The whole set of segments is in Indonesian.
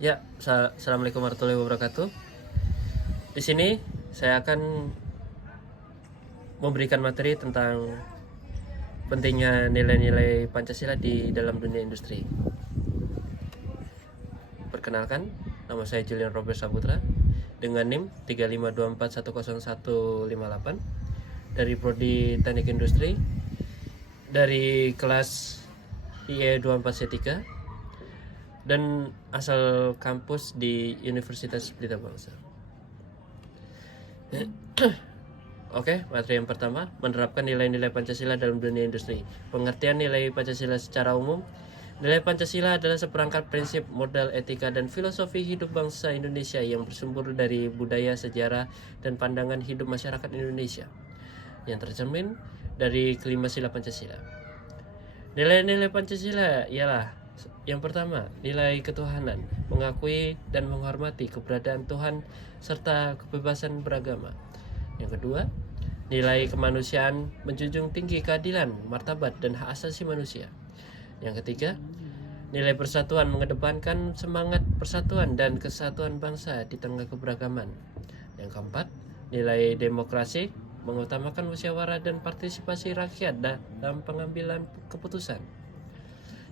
Ya, assalamualaikum warahmatullahi wabarakatuh. Di sini saya akan memberikan materi tentang pentingnya nilai-nilai Pancasila di dalam dunia industri. Perkenalkan, nama saya Julian Robert Saputra dengan NIM 352410158 dari Prodi Teknik Industri dari kelas IE 24C3 dan asal kampus di Universitas Pelita Bangsa. Oke, materi yang pertama, menerapkan nilai-nilai Pancasila dalam dunia industri. Pengertian nilai Pancasila secara umum. Nilai Pancasila adalah seperangkat prinsip, modal, etika, dan filosofi hidup bangsa Indonesia yang bersumber dari budaya, sejarah, dan pandangan hidup masyarakat Indonesia yang tercermin dari kelima sila Pancasila. Nilai-nilai Pancasila ialah: yang pertama, nilai ketuhanan, mengakui dan menghormati keberadaan Tuhan serta kebebasan beragama. Yang kedua, nilai kemanusiaan, menjunjung tinggi keadilan, martabat, dan hak asasi manusia. Yang ketiga, nilai persatuan, mengedepankan semangat persatuan dan kesatuan bangsa di tengah keberagaman. Yang keempat, nilai demokrasi, mengutamakan musyawarah dan partisipasi rakyat dalam pengambilan keputusan.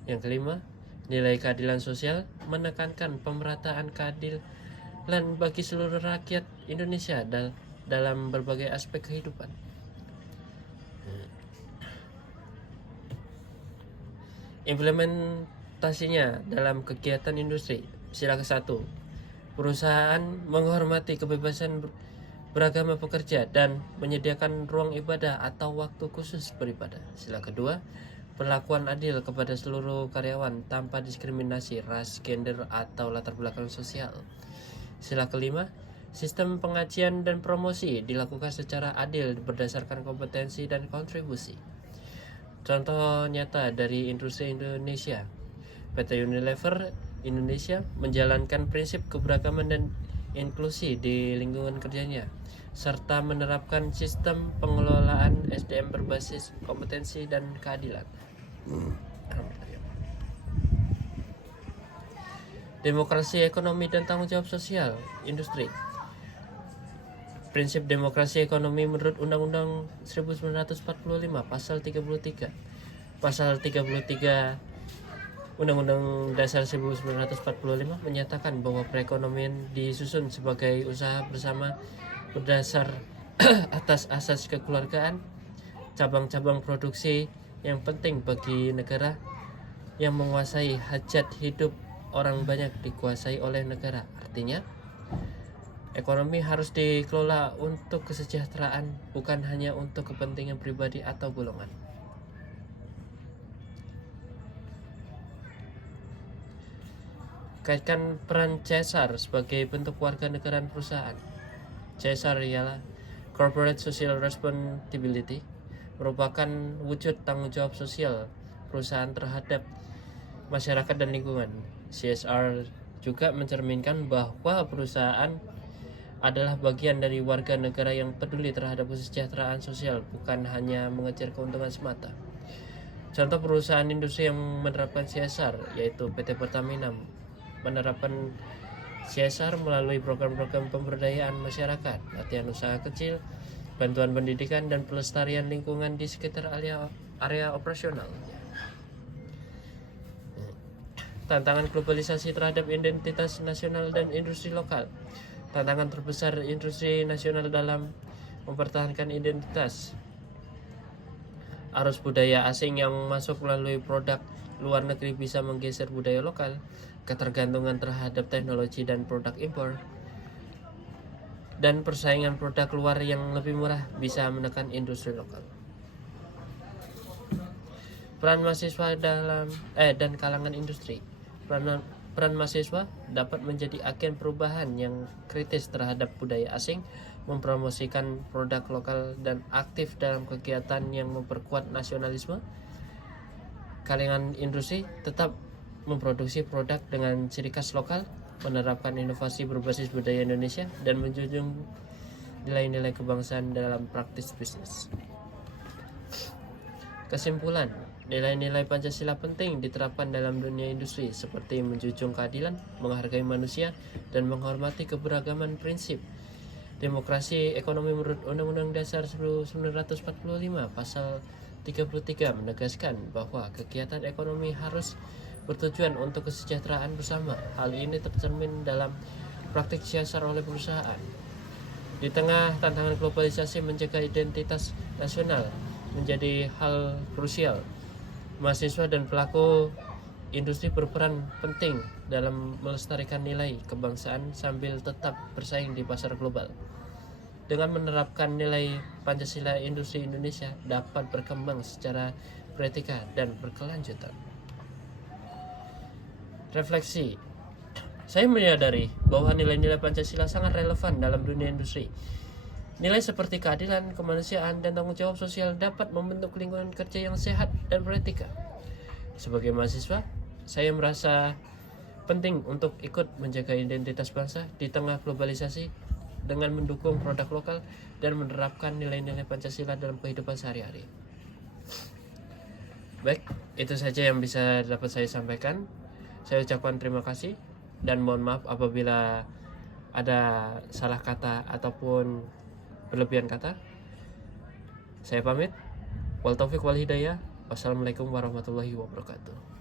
Yang kelima, nilai keadilan sosial, menekankan pemerataan keadilan bagi seluruh rakyat Indonesia dalam berbagai aspek kehidupan. Implementasinya dalam kegiatan industri. Sila ke-1, perusahaan menghormati kebebasan beragama pekerja dan menyediakan ruang ibadah atau waktu khusus beribadah. Sila kedua, perlakuan adil kepada seluruh karyawan tanpa diskriminasi ras, gender, atau latar belakang sosial. Sila kelima, sistem pengajian dan promosi dilakukan secara adil berdasarkan kompetensi dan kontribusi. Contoh nyata dari industri Indonesia, PT Unilever Indonesia menjalankan prinsip keberagaman dan inklusi di lingkungan kerjanya, serta menerapkan sistem pengelolaan SDM berbasis kompetensi dan keadilan. Demokrasi ekonomi dan tanggung jawab sosial industri. Prinsip demokrasi ekonomi menurut Undang-Undang 1945 Pasal 33. Pasal 33 Undang-Undang Dasar 1945 menyatakan bahwa perekonomian disusun sebagai usaha bersama berdasar atas asas kekeluargaan, cabang-cabang produksi yang penting bagi negara yang menguasai hajat hidup orang banyak dikuasai oleh negara. Artinya, ekonomi harus dikelola untuk kesejahteraan, bukan hanya untuk kepentingan pribadi atau golongan. Kaitkan peran CSR sebagai bentuk warga negaraan perusahaan. CSR ialah Corporate Social Responsibility, merupakan wujud tanggung jawab sosial perusahaan terhadap masyarakat dan lingkungan. CSR juga mencerminkan bahwa perusahaan adalah bagian dari warga negara yang peduli terhadap kesejahteraan sosial, bukan hanya mengejar keuntungan semata. Contoh perusahaan industri yang menerapkan CSR yaitu PT Pertamina menerapkan CSR melalui program-program pemberdayaan masyarakat, latihan usaha kecil, bantuan pendidikan, dan pelestarian lingkungan di sekitar area operasional. Tantangan globalisasi terhadap identitas nasional dan industri lokal. Tantangan terbesar industri nasional dalam mempertahankan identitas. Arus budaya asing yang masuk melalui produk luar negeri bisa menggeser budaya lokal. Ketergantungan terhadap teknologi dan produk impor, dan persaingan produk luar yang lebih murah bisa menekan industri lokal. Peran mahasiswa dan kalangan industri. Peran mahasiswa dapat menjadi agen perubahan yang kritis terhadap budaya asing, mempromosikan produk lokal, dan aktif dalam kegiatan yang memperkuat nasionalisme. Kalangan industri tetap memproduksi produk dengan ciri khas lokal, menerapkan inovasi berbasis budaya Indonesia, dan menjunjung nilai-nilai kebangsaan dalam praktis bisnis. Kesimpulan, Nilai-nilai Pancasila penting diterapkan dalam dunia industri seperti menjunjung keadilan, menghargai manusia, dan menghormati keberagaman prinsip. Demokrasi ekonomi menurut Undang-Undang Dasar 1945 Pasal 33 menegaskan bahwa kegiatan ekonomi harus bertujuan untuk kesejahteraan bersama. Hal ini tercermin dalam praktik CSR oleh perusahaan. Di tengah tantangan globalisasi, menjaga identitas nasional menjadi hal krusial. Mahasiswa dan pelaku industri berperan penting dalam melestarikan nilai kebangsaan sambil tetap bersaing di pasar global. Dengan menerapkan nilai Pancasila, industri Indonesia dapat berkembang secara beretika dan berkelanjutan. Refleksi. Saya menyadari bahwa nilai-nilai Pancasila sangat relevan dalam dunia industri. Nilai seperti keadilan, kemanusiaan, dan tanggung jawab sosial dapat membentuk lingkungan kerja yang sehat dan beretika. Sebagai mahasiswa, saya merasa penting untuk ikut menjaga identitas bangsa di tengah globalisasi dengan mendukung produk lokal dan menerapkan nilai-nilai Pancasila dalam kehidupan sehari-hari. Baik, itu saja yang bisa dapat saya sampaikan. Saya ucapkan terima kasih dan mohon maaf apabila ada salah kata ataupun berlebihan kata. Saya pamit. Wal taufiq wal hidayah. Wassalamualaikum warahmatullahi wabarakatuh.